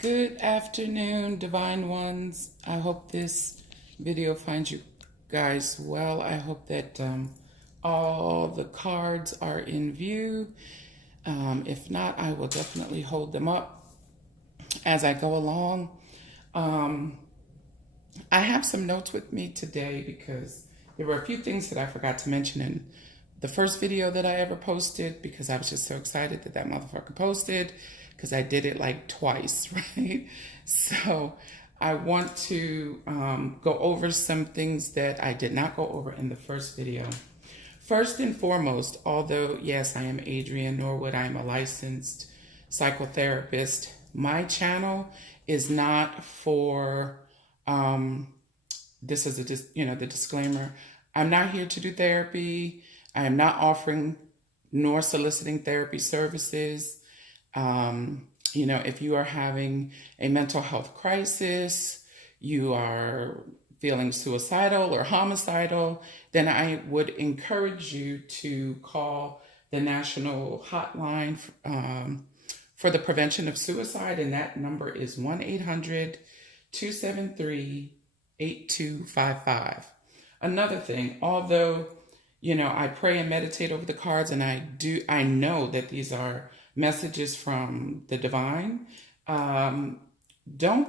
Good afternoon, divine ones. I hope this video finds you guys well. I hope that all the cards are in view. If not, I will definitely hold them up as I go along. I have some notes with me today because there were a few things that I forgot to mention in the first video that I ever posted because I was just so excited that motherfucker posted because I did it like twice, right? So I want to go over some things that I did not go over in the first video. First and foremost, although yes, I am Adrienne Norwood, I am a licensed psychotherapist, my channel is not for this is the disclaimer. I'm not here to do therapy. I am not offering nor soliciting therapy services. If you are having a mental health crisis, you are feeling suicidal or homicidal, then I would encourage you to call the national hotline for the prevention of suicide, and that number is 1-800-273-8255. Another thing, although I pray and meditate over the cards, and I know that these are messages from the divine. Don't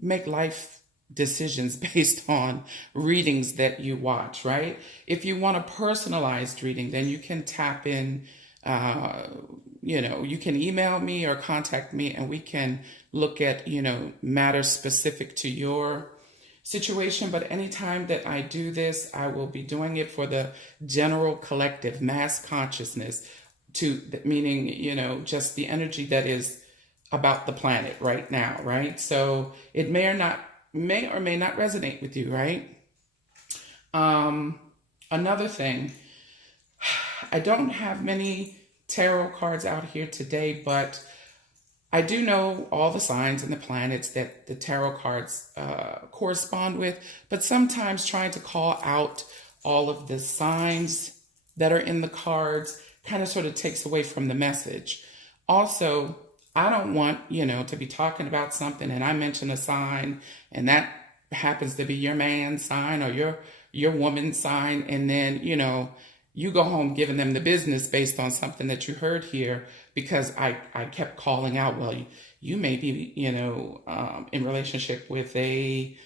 make life decisions based on readings that you watch, right? If you want a personalized reading, then you can tap in, you can email me or contact me and we can look at, matters specific to your situation. But anytime that I do this, I will be doing it for the general collective mass consciousness, meaning, just the energy that is about the planet right now, right? So it may or may not resonate with you, right? Another thing, I don't have many tarot cards out here today, but I do know all the signs and the planets that the tarot cards correspond with, but sometimes trying to call out all of the signs that are in the cards kind of sort of takes away from the message. Also, I don't want, to be talking about something and I mention a sign and that happens to be your man's sign or your woman's sign, and then, you go home giving them the business based on something that you heard here because I kept calling out, well, you may be, in relationship with a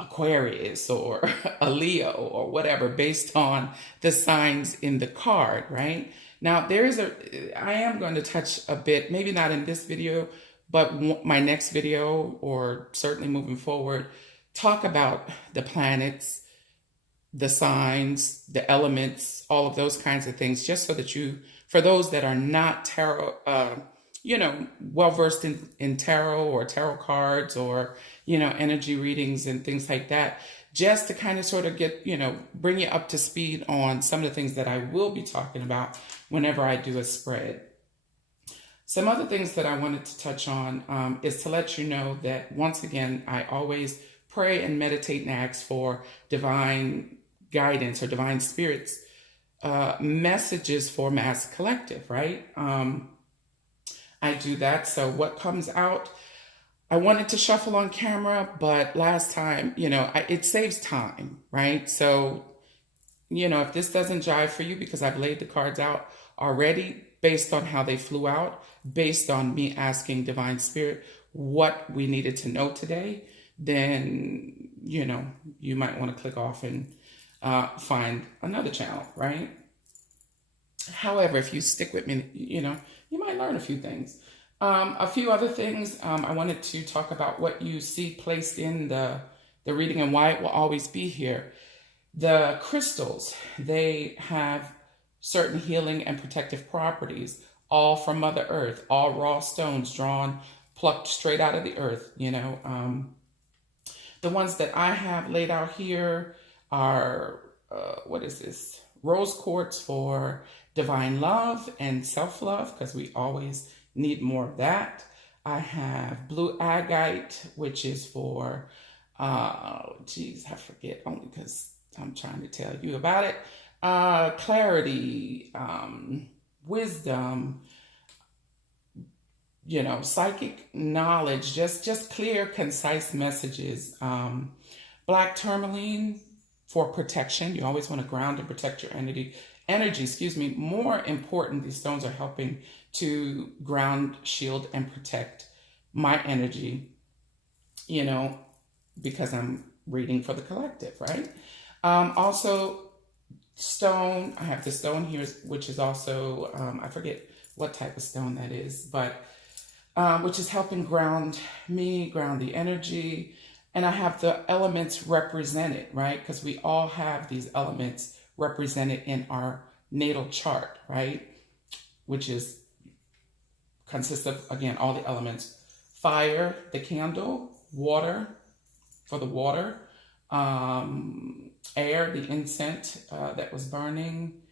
Aquarius or a Leo or whatever based on the signs in the card, right? Now, I am going to touch a bit, maybe not in this video, but my next video or certainly moving forward, talk about the planets, the signs, the elements, all of those kinds of things, just so that for those that are not tarot, well-versed in tarot or tarot cards or, energy readings and things like that, just to kind of sort of get, bring you up to speed on some of the things that I will be talking about whenever I do a spread. Some other things that I wanted to touch on is to let you know that, once again, I always pray and meditate and ask for divine guidance or divine spirits, messages for Mass Collective, right? I do that. So what comes out, I wanted to shuffle on camera, but last time, it saves time, right? So, if this doesn't jive for you, because I've laid the cards out already based on how they flew out, based on me asking Divine Spirit what we needed to know today, then, you might want to click off and find another channel, right? However, if you stick with me, you might learn a few things. A few other things, I wanted to talk about what you see placed in the reading and why it will always be here. The crystals, they have certain healing and protective properties, all from Mother Earth, all raw stones plucked straight out of the earth, The ones that I have laid out here are, what is this? Rose quartz for divine love and self-love, because we always need more of that. I have blue agate, which is for, I forget, only because I'm trying to tell you about it. Clarity, wisdom, psychic knowledge, just clear, concise messages. Black tourmaline for protection. You always want to ground and protect your energy, excuse me. More important, these stones are helping to ground, shield, and protect my energy, because I'm reading for the collective, right? Also, stone, I have the stone here, which is also, I forget what type of stone that is, but which is helping ground me, ground the energy. And I have the elements represented, right? Because we all have these elements represented in our natal chart, right? Which consists of, again, all the elements. Fire, the candle; water, for the water; air, the incense that was burning;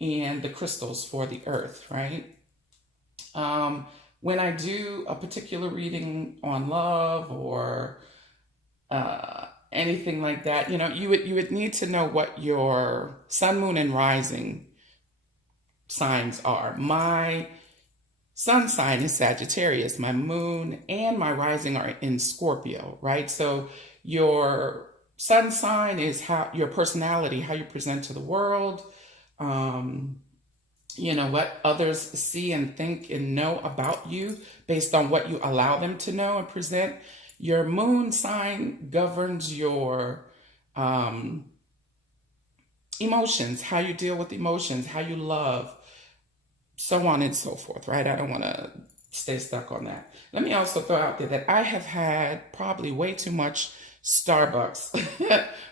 and the crystals for the earth, right? When I do a particular reading on love or anything like that, you would need to know what your sun, moon, and rising signs are. My sun sign is Sagittarius. My moon and my rising are in Scorpio, right? So your sun sign is your personality, how you present to the world, what others see and think and know about you based on what you allow them to know and present. Your moon sign governs your emotions, how you deal with emotions, how you love, so on and so forth, right? I don't want to stay stuck on that. Let me also throw out there that I have had probably way too much Starbucks.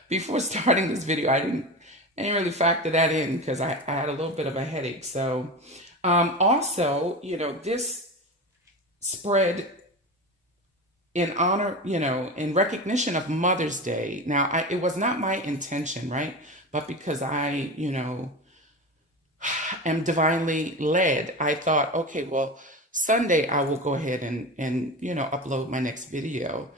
Before starting this video, I didn't really factor that in because I had a little bit of a headache. So also, this spread in honor, in recognition of Mother's Day. Now, it was not my intention, right? But because I, am divinely led, I thought, okay, well, Sunday I will go ahead and upload my next video.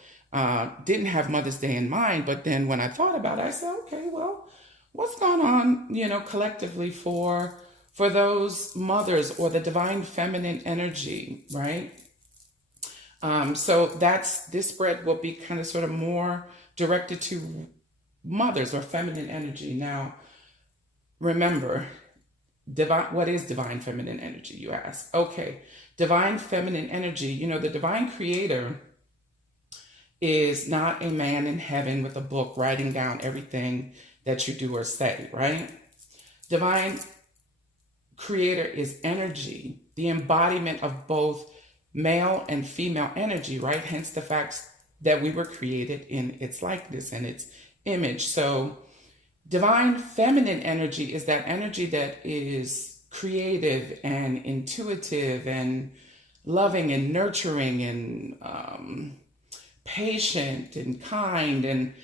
Didn't have Mother's Day in mind, but then when I thought about it, I said, okay, well, what's going on, collectively for those mothers or the divine feminine energy, right? So this spread will be kind of sort of more directed to mothers or feminine energy. Now, remember, what is divine feminine energy, you ask? Okay, divine feminine energy, the divine creator is not a man in heaven with a book writing down everything that you do or say, right? Divine creator is energy, the embodiment of both male and female energy, right? Hence the fact that we were created in its likeness and its image. So divine feminine energy is that energy that is creative and intuitive and loving and nurturing and patient and kind and,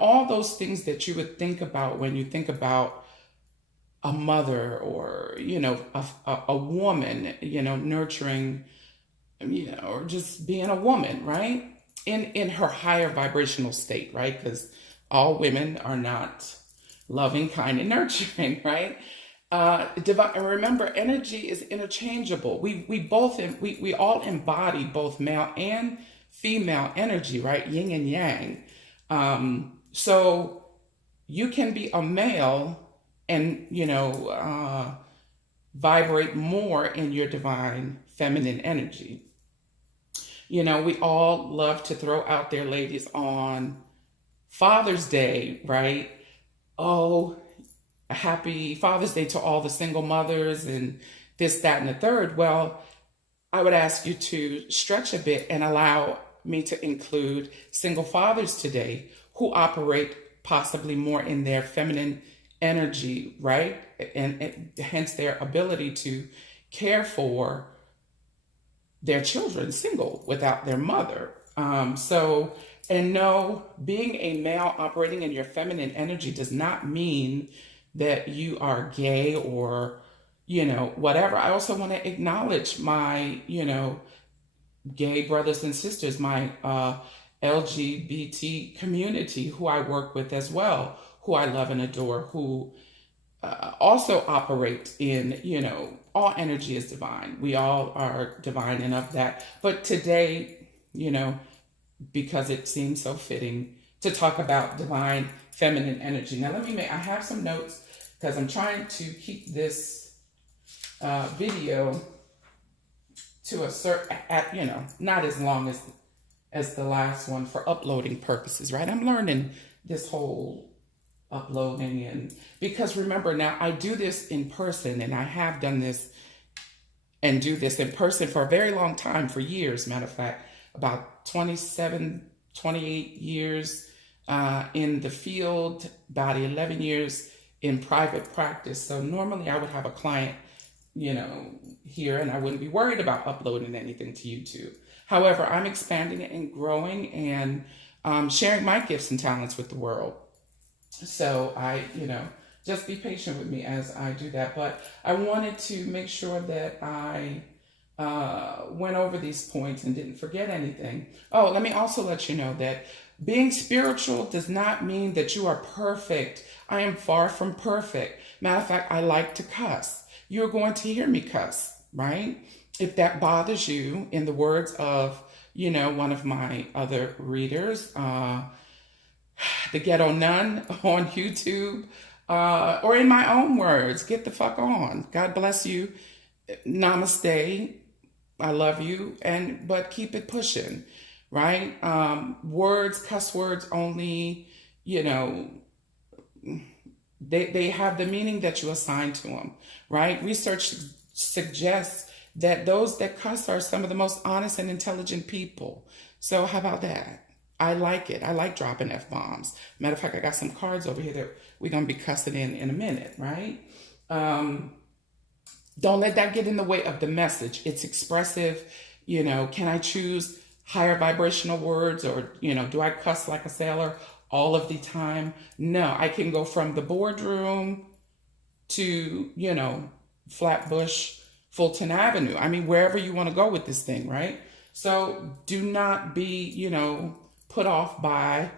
all those things that you would think about when you think about a mother or, a woman, nurturing, or just being a woman, right? In her higher vibrational state, right? Because all women are not loving, kind, and nurturing, right? And remember, energy is interchangeable. We all embody both male and female energy, right? Yin and yang. So you can be a male and, vibrate more in your divine feminine energy. We all love to throw out there, ladies, on Father's Day, right? Oh, a happy Father's Day to all the single mothers and this, that, and the third. Well, I would ask you to stretch a bit and allow me to include single fathers today who operate possibly more in their feminine energy, right? And hence their ability to care for their children single without their mother. And no, being a male operating in your feminine energy does not mean that you are gay or, whatever. I also want to acknowledge my, gay brothers and sisters, my LGBT community who I work with as well, who I love and adore, who also operate in, all energy is divine. We all are divine and of that. But today, because it seems so fitting to talk about divine feminine energy. Now, I have some notes because I'm trying to keep this video to a certain, not as long as the last one for uploading purposes, right? I'm learning this whole uploading, and because remember, now I do this in person, and I have done this and do this in person for a very long time, for years. Matter of fact, about 27, 28 years in the field, about 11 years in private practice. So normally I would have a client, here, and I wouldn't be worried about uploading anything to YouTube. However, I'm expanding it and growing and sharing my gifts and talents with the world. So I, just be patient with me as I do that. But I wanted to make sure that I went over these points and didn't forget anything. Oh, let me also let you know that being spiritual does not mean that you are perfect. I am far from perfect. Matter of fact, I like to cuss. You're going to hear me cuss, right? If that bothers you, in the words of, one of my other readers, the Ghetto Nun on YouTube, or in my own words, get the fuck on. God bless you. Namaste. I love you. But keep it pushing, right? Words, cuss words only, they have the meaning that you assign to them, right? Research suggests that those that cuss are some of the most honest and intelligent people. So how about that? I like it. I like dropping F-bombs. Matter of fact, I got some cards over here that we're going to be cussing in a minute, right? Don't let that get in the way of the message. It's expressive. Can I choose higher vibrational words, or, do I cuss like a sailor all of the time? No, I can go from the boardroom to, Flatbush, Fulton Avenue. I mean, wherever you want to go with this thing, right? So do not be, put off by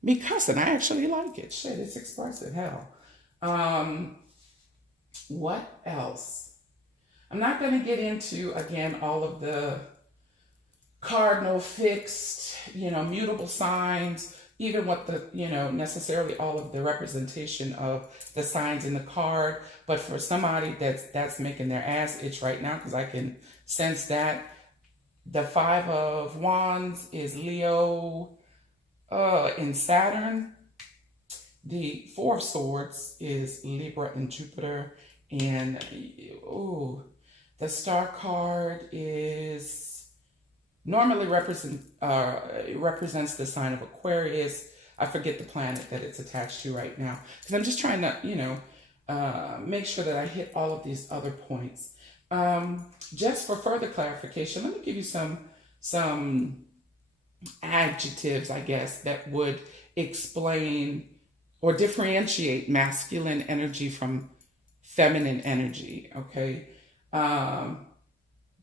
me cussing. I actually like it. Shit, it's expressive. Hell. What else? I'm not going to get into, again, all of the cardinal fixed, mutable signs, even what the, necessarily all of the representation of the signs in the card. But for somebody that's making their ass itch right now, because I can sense that, the 5 of Wands is Leo in Saturn. The 4 of Swords is Libra in Jupiter. And, the Star card is normally represents the sign of Aquarius. I forget the planet that it's attached to right now, because I'm just trying to, make sure that I hit all of these other points. Just for further clarification, let me give you some adjectives, I guess, that would explain or differentiate masculine energy from feminine energy, okay?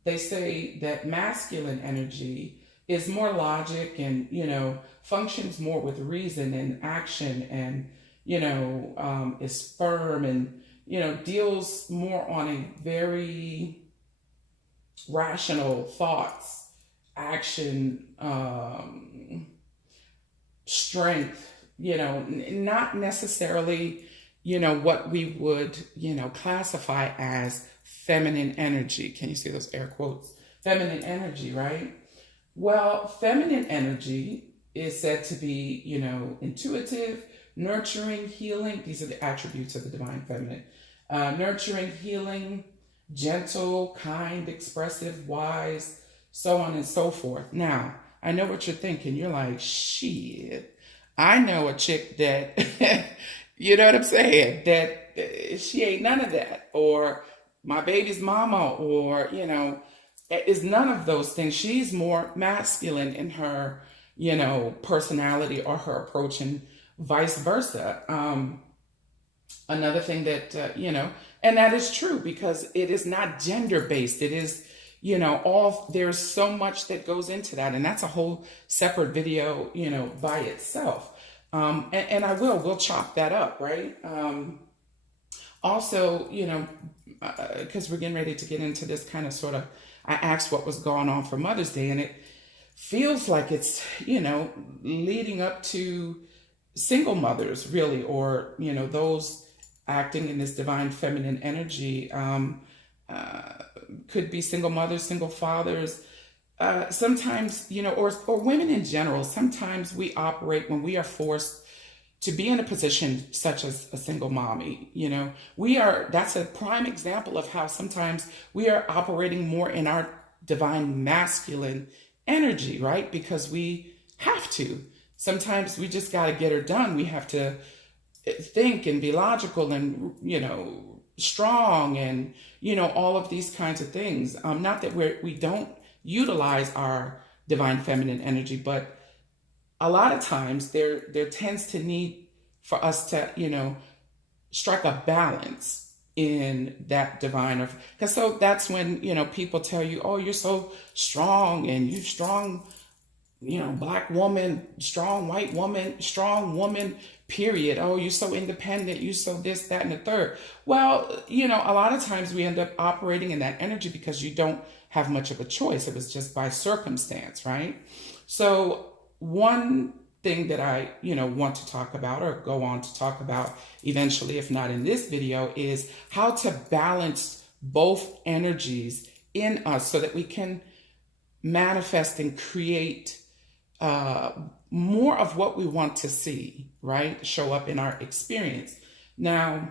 They say that masculine energy is more logic and, functions more with reason and action and, is firm and, deals more on a very rational thoughts, action, strength, not necessarily, what we would, classify as feminine energy. Can you see those air quotes? Feminine energy, right? Well, feminine energy is said to be, intuitive, nurturing, healing. These are the attributes of the divine feminine. Nurturing, healing, gentle, kind, expressive, wise, so on and so forth. Now, I know what you're thinking. You're like, shit, I know a chick that, you know what I'm saying, that she ain't none of that, or my baby's mama, or, is none of those things. She's more masculine in her, personality or her approach, and vice versa. Another thing that, and that is true, because it is not gender-based. It is, there's so much that goes into that. And that's a whole separate video, by itself. And we'll chop that up, right? Also, because we're getting ready to get into this kind of sort of, I asked what was going on for Mother's Day, and it feels like it's, leading up to single mothers, really, or, those acting in this divine feminine energy. Could be single mothers, single fathers. Sometimes, or women in general, sometimes we operate when we are forced to be in a position such as a single mommy. That's a prime example of how sometimes we are operating more in our divine masculine energy, right? Because we have to. Sometimes we just got to get her done. We have to think and be logical and, strong and, all of these kinds of things. Not that we don't utilize our divine feminine energy, but a lot of times there tends to need for us to, strike a balance in that divine, because so that's when, people tell you, oh, you're so strong and you strong, black woman, strong white woman, strong woman, period. Oh, you're so independent, you so this, that, and the third. Well, a lot of times we end up operating in that energy because you don't have much of a choice. It was just by circumstance, right? So one thing that I, want to talk about or go on to talk about eventually, if not in this video, is how to balance both energies in us so that we can manifest and create more of what we want to see, right? Show up in our experience. Now,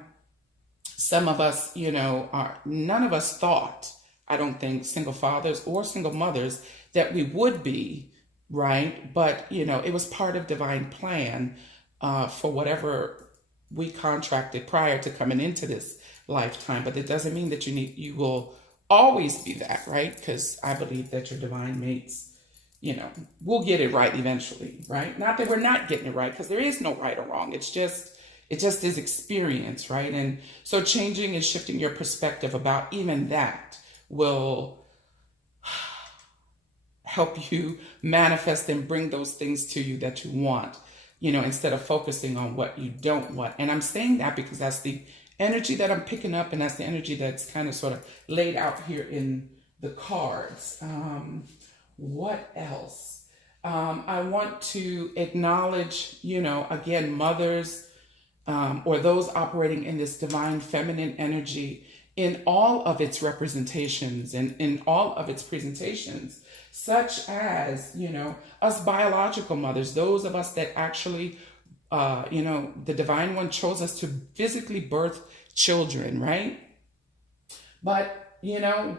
some of us, none of us thought, I don't think, single fathers or single mothers, that we would be, right? But, it was part of divine plan for whatever we contracted prior to coming into this lifetime. But it doesn't mean that you will always be that, right? Because I believe that your divine mates, we'll get it right eventually, right? Not that we're not getting it right, because there is no right or wrong. It just is experience, right? And so changing and shifting your perspective about even that will help you manifest and bring those things to you that you want, instead of focusing on what you don't want. And I'm saying that because that's the energy that I'm picking up, and that's the energy that's kind of sort of laid out here in the cards. What else? I want to acknowledge, again, mothers, or those operating in this divine feminine energy in all of its representations and in all of its presentations, such as, us biological mothers, those of us that actually, the divine one chose us to physically birth children, right? But, I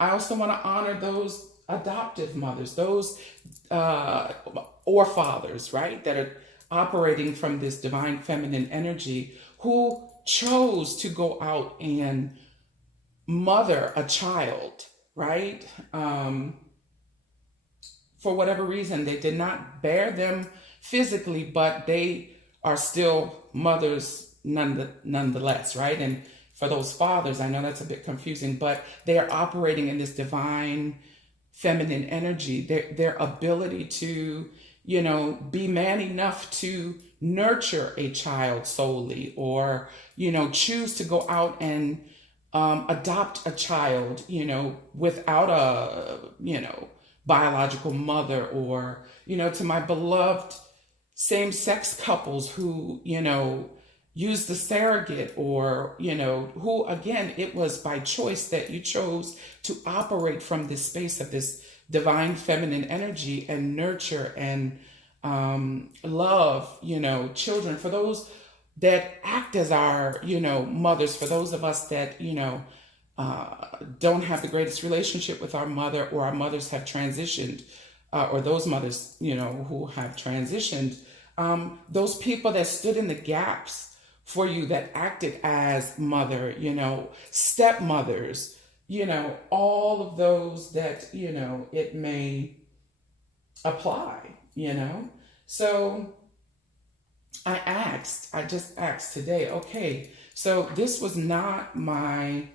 also want to honor those adoptive mothers, those or fathers, right, that are operating from this divine feminine energy, who chose to go out and mother a child, right? For whatever reason, they did not bear them physically, but they are still mothers nonetheless, right? And for those fathers, I know that's a bit confusing, but they are operating in this divine feminine energy, their ability to, be man enough to nurture a child solely, or, choose to go out and adopt a child, without a, biological mother, or, to my beloved same-sex couples who, use the surrogate, or, who, again, it was by choice that you chose to operate from this space of this divine feminine energy and nurture and love, children. For those that act as our, mothers, for those of us that, don't have the greatest relationship with our mother, or our mothers have transitioned, or those mothers, who have transitioned, those people that stood in the gaps for you, that acted as mother, stepmothers, all of those that, it may apply, So I just asked today, okay, so this was not my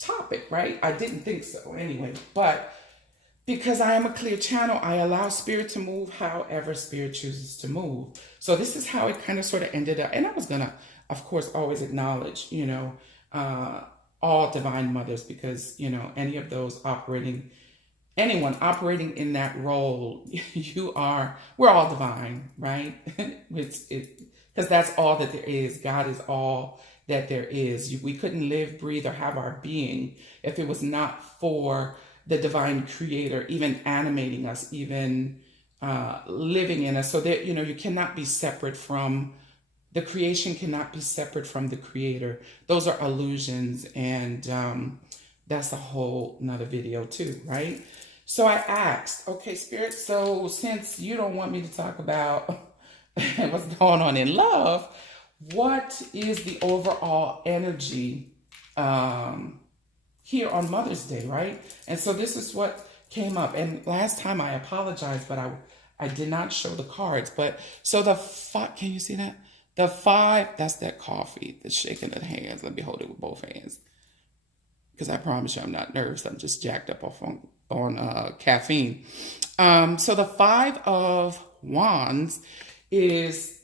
topic, right? I didn't think so anyway, but because I am a clear channel, I allow spirit to move however spirit chooses to move. So this is how it kind of sort of ended up. And I was going to, of course, always acknowledge, all divine mothers, because, you know, any of those anyone operating in that role, we're all divine, right? Because that's all that there is. God is all that there is. We couldn't live, breathe, or have our being if it was not for the divine creator, even animating us, even living in us. So that, you know, you cannot be separate from the creation, cannot be separate from the creator. Those are illusions, and that's a whole nother video too, right? So I asked, okay, Spirit, so since you don't want me to talk about what's going on in love, what is the overall energy here on Mother's Day, right? And so this is what came up. And last time I apologized, but I did not show the cards. But so can you see that? The 5, that's that coffee, the shaking of the hands. Let me hold it with both hands, because I promise you I'm not nervous. I'm just jacked up off on caffeine. So the 5 of Wands is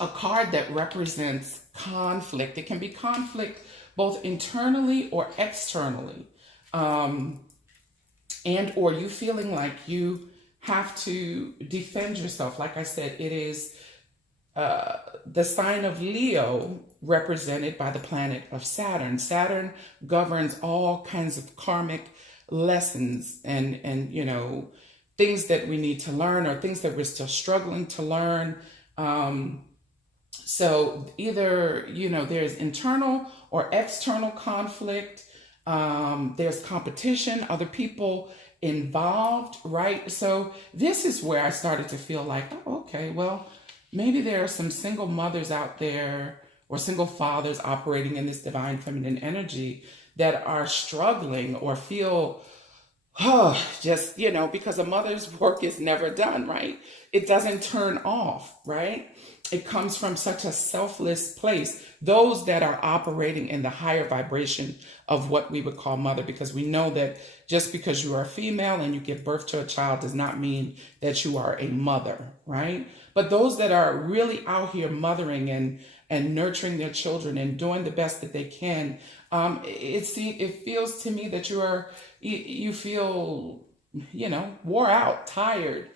a card that represents conflict. It can be conflict both internally or externally, and or you feeling like you have to defend yourself. Like I said, it is the sign of Leo, represented by the planet of Saturn. Saturn governs all kinds of karmic lessons and you know, things that we need to learn or things that we're still struggling to learn. So either, you know, there's internal or external conflict. There's competition, other people involved, right? So this is where I started to feel like, oh, okay, well, maybe there are some single mothers out there or single fathers operating in this divine feminine energy that are struggling or feel, just, you know, because a mother's work is never done, right? It doesn't turn off, right? It comes from such a selfless place. Those that are operating in the higher vibration of what we would call mother, because we know that just because you are a female and you give birth to a child does not mean that you are a mother, right? But those that are really out here mothering and nurturing their children and doing the best that they can, it feels to me that you feel, you know, wore out, tired,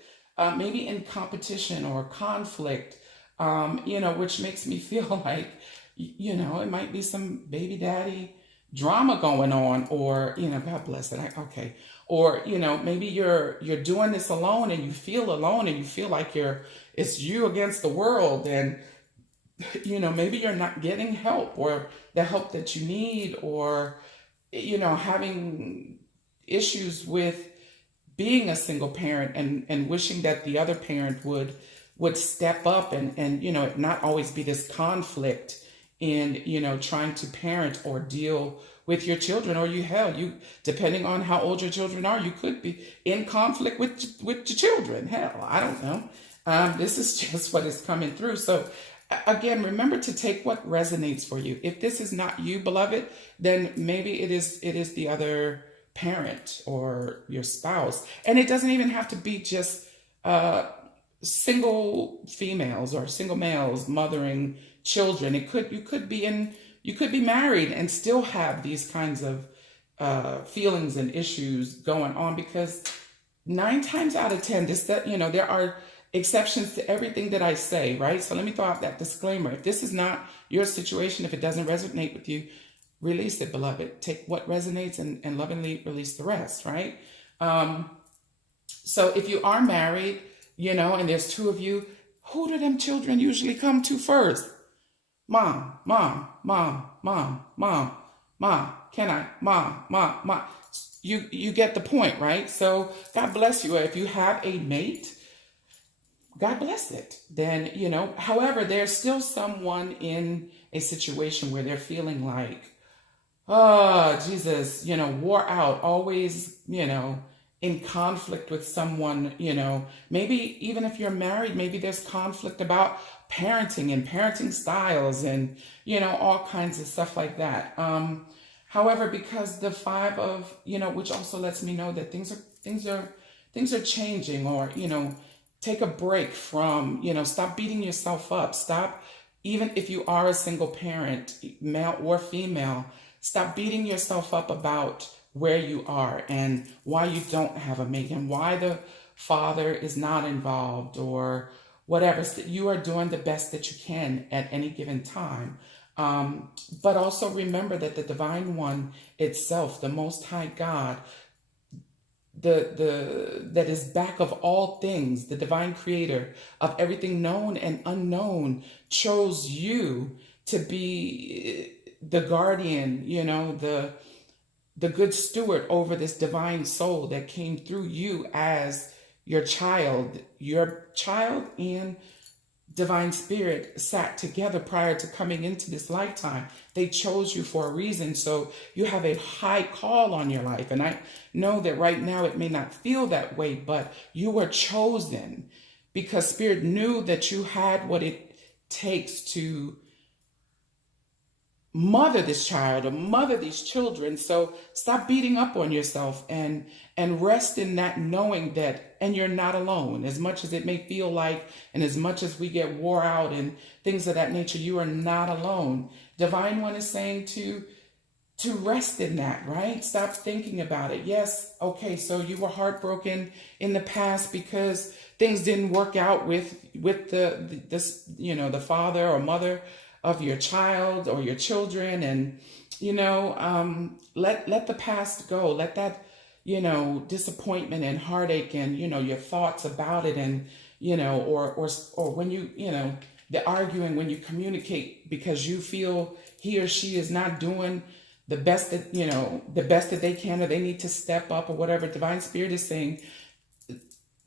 maybe in competition or conflict, you know, which makes me feel like, you know, it might be some baby daddy drama going on, or, you know, God bless it. Okay. Or, you know, maybe you're doing this alone and you feel alone and you feel like it's you against the world, and, you know, maybe you're not getting help or the help that you need, or, you know, having issues with being a single parent and wishing that the other parent would step up and, you know, it not always be this conflict in, you know, trying to parent or deal with your children, or you depending on how old your children are, you could be in conflict with your children. Hell, I don't know. This is just what is coming through. So again, remember to take what resonates for you. If this is not you, beloved, then maybe it is the other parent or your spouse. And it doesn't even have to be just single females or single males mothering children. You could be married and still have these kinds of feelings and issues going on, because 9 times out of 10, there are exceptions to everything that I say, right? So let me throw out that disclaimer. If this is not your situation, if it doesn't resonate with you, release it, beloved. Take what resonates and lovingly release the rest, right? So if you are married, you know, and there's 2 of you, who do them children usually come to first? Mom, mom, mom, mom, mom, mom, can I? Mom, mom, mom. You get the point, right? So God bless you. If you have a mate, God bless it. Then, you know, however, there's still someone in a situation where they're feeling like, oh, Jesus, you know, wore out, always, you know, in conflict with someone, you know, maybe even if you're married, maybe there's conflict about parenting and parenting styles and, you know, all kinds of stuff like that. However, because the 5 of, you know, which also lets me know that things are changing, or, you know, take a break from, you know, stop beating yourself up. Stop, even if you are a single parent, male or female, Stop beating yourself up about where you are and why you don't have a mate and why the father is not involved or whatever. You are doing the best that you can at any given time. But also remember that the divine one itself, the most high God, the that is back of all things, the divine creator of everything known and unknown, chose you to be the guardian, the good steward over this divine soul that came through you as your child and divine spirit sat together prior to coming into this lifetime. They chose you for a reason. So you have a high call on your life. And I know that right now it may not feel that way, but you were chosen because spirit knew that you had what it takes to mother this child or mother these children. So stop beating up on yourself and rest in that knowing that, and you're not alone. As much as it may feel like, and as much as we get wore out and things of that nature, you are not alone. Divine One is saying to rest in that, right? Stop thinking about it. Yes, okay, so you were heartbroken in the past because things didn't work out with the father or mother of your child or your children, and let the past go. Let that disappointment and heartache and your thoughts about it, and or when the arguing, when you communicate because you feel he or she is not doing the best that they can, or they need to step up or whatever. Divine Spirit is saying,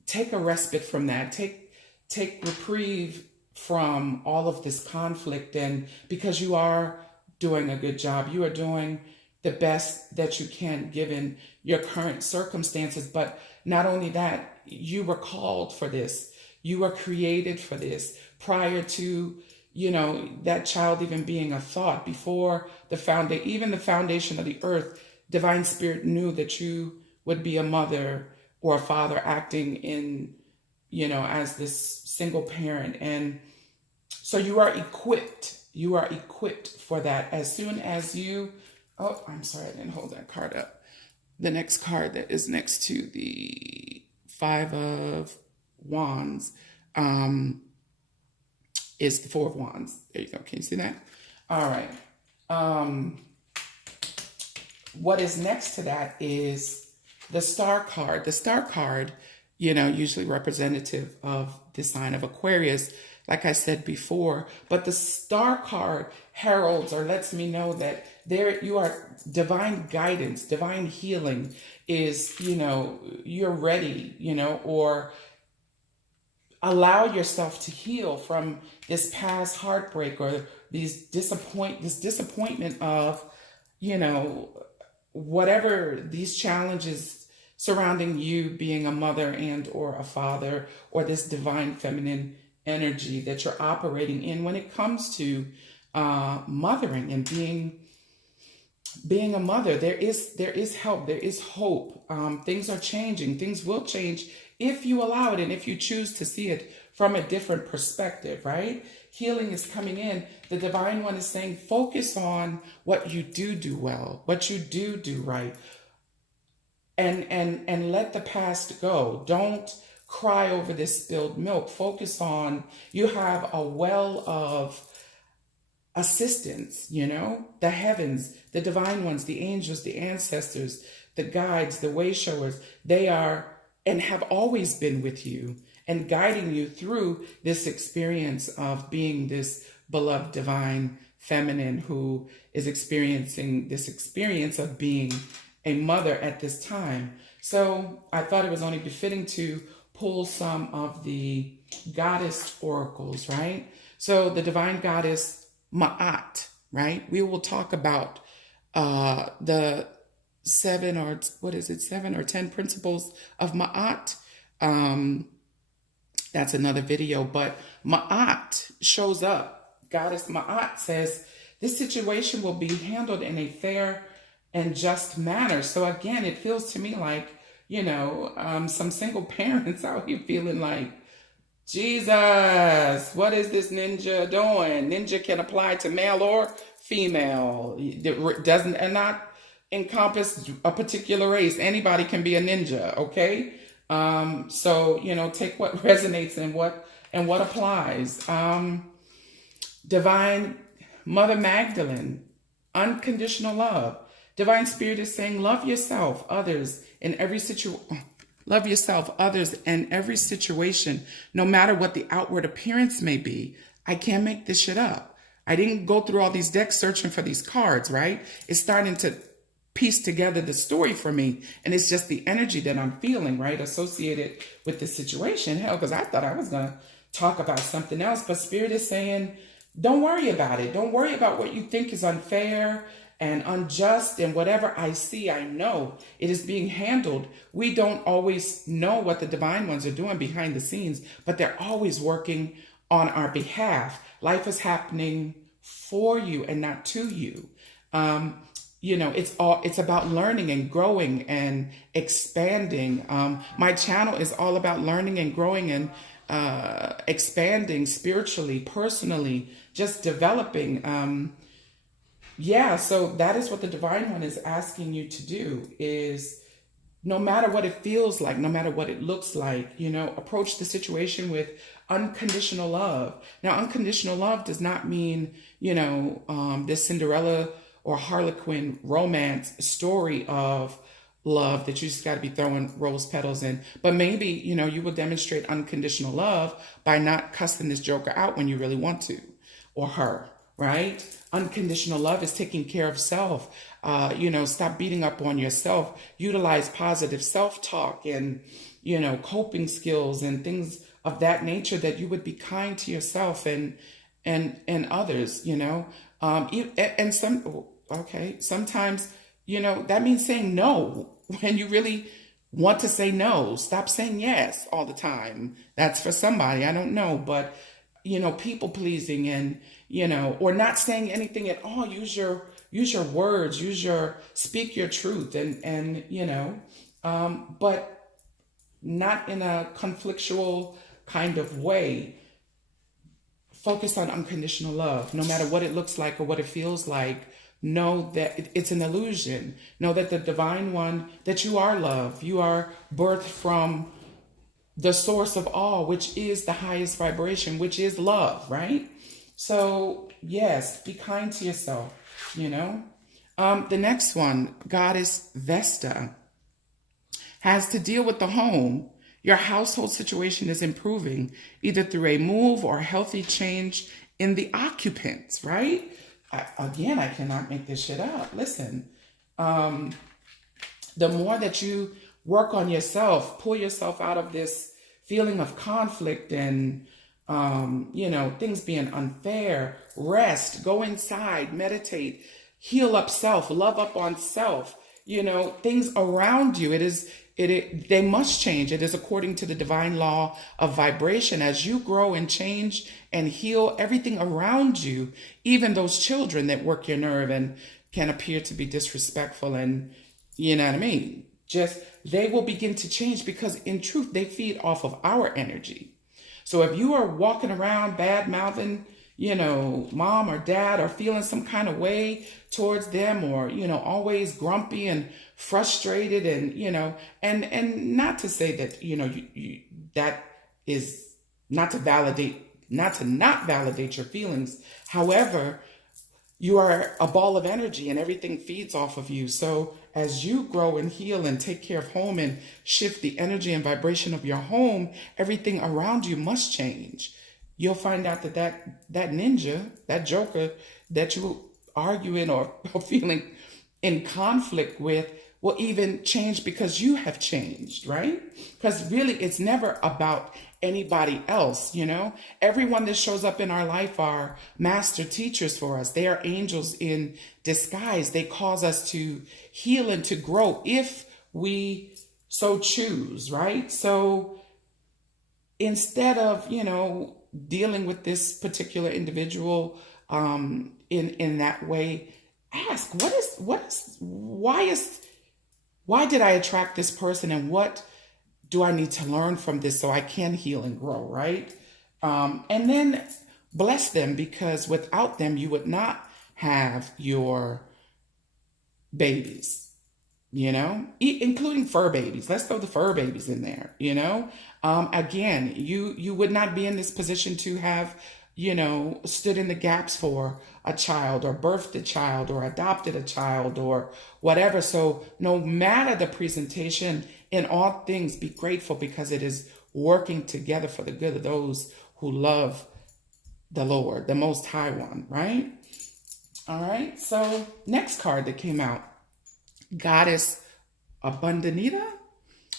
take a respite from that. Take reprieve from all of this conflict, and because you are doing a good job, you are doing the best that you can given your current circumstances. But not only that, you were called for this, you were created for this prior to that child even being a thought. Before the foundation of the earth, divine spirit knew that you would be a mother or a father acting in as this single parent. And so you are equipped for that. As soon as I'm sorry, I didn't hold that card up. The next card that is next to the Five of Wands is the Four of Wands. There you go. Can you see that? All right. What is next to that is the Star card. The Star card, usually representative of the sign of Aquarius, like I said before. But the Star card heralds or lets me know that there you are, divine guidance, divine healing is, you're ready, or allow yourself to heal from this past heartbreak or this disappointment of, whatever these challenges surrounding you being a mother and or a father, or this divine feminine energy that you're operating in when it comes to mothering and being a mother. There is help, there is hope. Things are changing, things will change if you allow it and if you choose to see it from a different perspective, right? Healing is coming in. The divine one is saying, focus on what you do well, what you do right, and let the past go. Don't cry over this spilled milk. Focus on, you have a well of assistance, the heavens, the divine ones, the angels, the ancestors, the guides, the way showers. They are and have always been with you and guiding you through this experience of being this beloved divine feminine who is experiencing this experience of being a mother at this time. So I thought it was only befitting to pull some of the goddess oracles, right? So the divine goddess Ma'at, right? We will talk about the 7 or 10 principles of Ma'at. That's another video, but Ma'at shows up. Goddess Ma'at says, this situation will be handled in a fair and just manner. So again, it feels to me like, some single parents out here feeling like, Jesus, what is this ninja doing? Ninja can apply to male or female. It doesn't and not encompass a particular race. Anybody can be a ninja, okay? So take what resonates and what applies. Divine Mother Magdalene, unconditional love. Divine Spirit is saying, love yourself, others in every situation. Love yourself, others in every situation, no matter what the outward appearance may be. I can't make this shit up. I didn't go through all these decks searching for these cards, right? It's starting to piece together the story for me. And it's just the energy that I'm feeling, right? Associated with the situation. Hell, because I thought I was going to talk about something else. But Spirit is saying, don't worry about it. Don't worry about what you think is unfair and unjust, and whatever I see, I know it is being handled. We don't always know what the divine ones are doing behind the scenes, but they're always working on our behalf. Life is happening for you and not to you. It's about learning and growing and expanding. My channel is all about learning and growing and expanding spiritually, personally, just developing. So that is what the divine one is asking you to do, is no matter what it feels like, no matter what it looks like, approach the situation with unconditional love. Now, unconditional love does not mean, this Cinderella or Harlequin romance story of love that you just got to be throwing rose petals in. But maybe, you will demonstrate unconditional love by not cussing this joker out when you really want to, or her, right? Unconditional love is taking care of self. Stop beating up on yourself. Utilize positive self-talk and, coping skills and things of that nature, that you would be kind to yourself and others, sometimes, that means saying no when you really want to say no. Stop saying yes all the time. That's for somebody, I don't know, but people pleasing and, or not saying anything at all. Use your words, speak your truth and but not in a conflictual kind of way. Focus on unconditional love, no matter what it looks like or what it feels like. Know that it's an illusion. Know that the divine one, that you are love. You are birthed from the source of all, which is the highest vibration, which is love, right? So yes, be kind to yourself, The next one, Goddess Vesta, has to deal with the home. Your household situation is improving, either through a move or a healthy change in the occupants, right? I cannot make this shit up. Listen, the more that you work on yourself, pull yourself out of this feeling of conflict and, things being unfair, rest, go inside, meditate, heal up self, love up on self, things around you. They must change. It is according to the divine law of vibration. As you grow and change and heal everything around you, even those children that work your nerve and can appear to be disrespectful and, you know what I mean? They will begin to change, because in truth, they feed off of our energy. So if you are walking around bad mouthing, mom or dad, or feeling some kind of way towards them, or, always grumpy and frustrated and, and not to say that, that is not to not validate your feelings. However, you are a ball of energy and everything feeds off of you. So as you grow and heal and take care of home and shift the energy and vibration of your home, everything around you must change. You'll find out that ninja, that joker that you arguing or feeling in conflict with will even change because you have changed, right? Because really, it's never about anybody else, Everyone that shows up in our life are master teachers for us. They are angels in disguise. They cause us to heal and to grow if we so choose, right? So instead of, dealing with this particular individual in that way, ask, why did I attract this person, and what do I need to learn from this so I can heal and grow, right? And then bless them, because without them, you would not have your babies, including fur babies. Let's throw the fur babies in there, again, you would not be in this position to have, stood in the gaps for a child or birthed a child or adopted a child or whatever. So no matter the presentation, in all things, be grateful because it is working together for the good of those who love the Lord, the Most High One, right? All right. So next card that came out, Goddess Abundanita,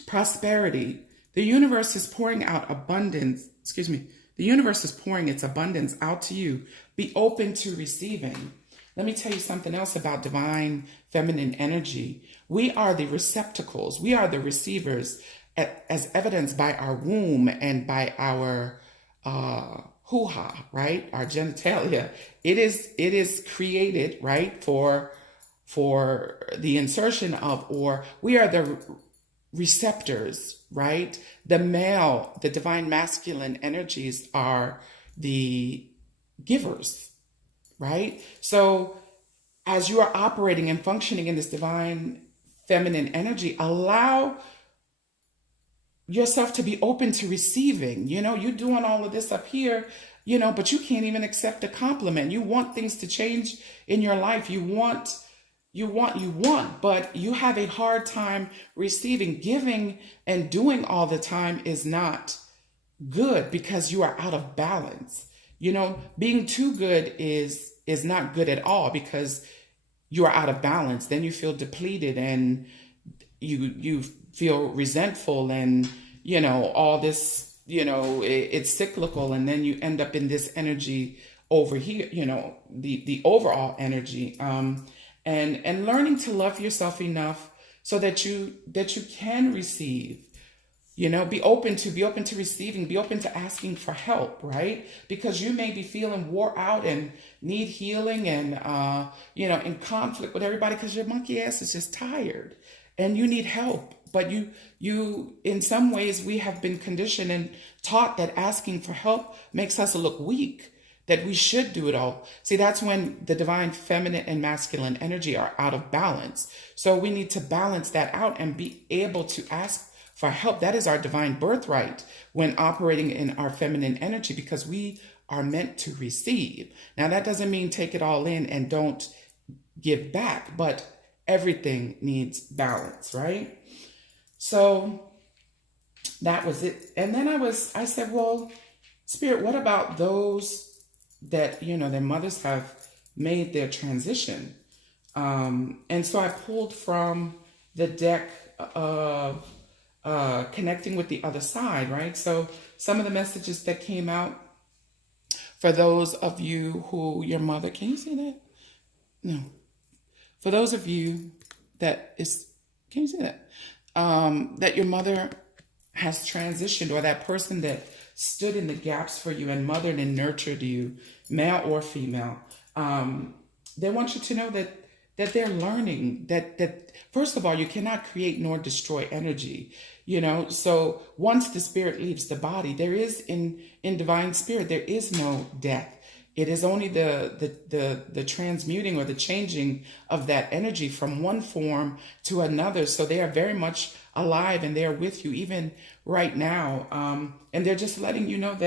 prosperity. The universe is pouring out abundance. The universe is pouring its abundance out to you. Be open to receiving. Let me tell you something else about divine feminine energy. We are the receptacles. We are the receivers, as evidenced by our womb and by our hoo-ha, right? Our genitalia. It is created, right, for the insertion of, or we are the receptors, right? The male, the divine masculine energies are the givers, right? So as you are operating and functioning in this divine feminine energy, allow yourself to be open to receiving. You're doing all of this up here, but you can't even accept a compliment. You want things to change in your life. You want, but you have a hard time receiving. Giving and doing all the time is not good because you are out of balance. Being too good is not good at all because you are out of balance. Then you feel depleted and you feel resentful and, all this, it's cyclical. And then you end up in this energy over here, the overall energy. And learning to love yourself enough so that you can receive, be open to receiving, be open to asking for help, right? Because you may be feeling wore out and need healing and, in conflict with everybody because your monkey ass is just tired and you need help. But you, in some ways, we have been conditioned and taught that asking for help makes us look weak, that we should do it all. See, that's when the divine feminine and masculine energy are out of balance. So we need to balance that out and be able to ask for help. That is our divine birthright when operating in our feminine energy, because we are meant to receive. Now, that doesn't mean take it all in and don't give back, but everything needs balance, right? So that was it. And then I said, well, Spirit, what about those that, their mothers have made their transition? And so I pulled from the deck of connecting with the other side, right? So some of the messages that came out for those of you who your mother, can you see that? No. For those of you that is, can you see that? That your mother has transitioned, or that person that stood in the gaps for you and mothered and nurtured you, male or female. They want you to know that they're learning that first of all, you cannot create nor destroy energy, so once the spirit leaves the body, there is in divine spirit, there is no death. It is only the transmuting or the changing of that energy from one form to another. So they are very much alive and they're with you even right now. And they're just letting you know that